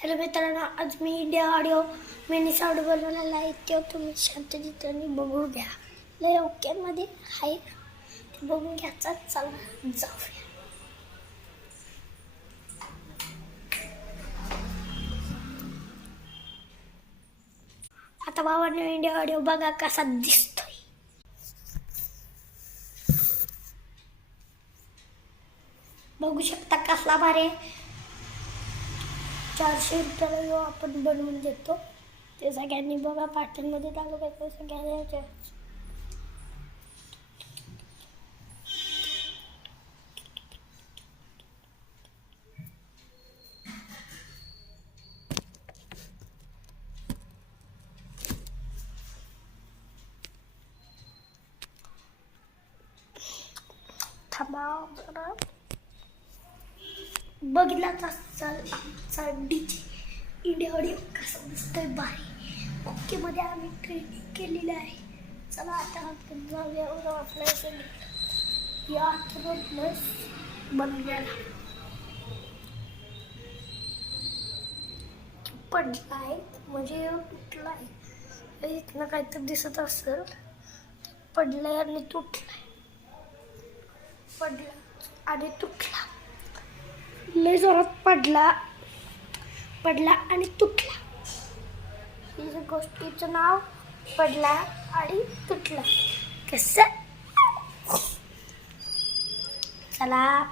Hello मित्रांनो, आज मी India audio mini sound बनवलेला आहे. तो तुम्ही शांतचित्राने बघू घ्या. लय ओकेमध्ये आहे, ते बघून घ्यायचा. चला जाऊया. आता बाबांनो इंडिया ऑडिओ बघा कसा दिसतोय. बघू शकता कसला भारी. 400 रुपयाला आपण बनवून देतो. ते सगळ्यांनी बघा, पाठीमध्ये तालुक्यात सगळ्यांनी थांबा जरा. बघितलाच असाल आमचा डीजे इंडिया ऑडिओ कसा दिसतोय भारी. ओकेमध्ये आम्ही ट्रेनिंग केलेलं आहे. चला आता आपण जाऊया आपल्या या प्लस बनवलेला पडला आहे, म्हणजे तुटला आहे. इथनं काहीतरी दिसत असेल, पडलंय आणि तुटलाय. पडला आणि तुटला, लय जोरात पडला आणि तुटला. ही गोष्टीचं नाव पडला आणि तुटला. कसं चला,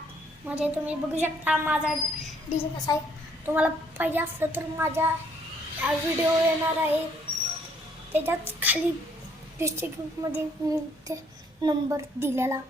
म्हणजे तुम्ही बघू शकता माझा डीजे कसा आहे. तुम्हाला पाहिजे असलं तर माझ्या हा व्हिडिओ येणार आहे, त्याच्याच खाली डिस्ट्रिक्टमध्ये मी ते नंबर दिलेला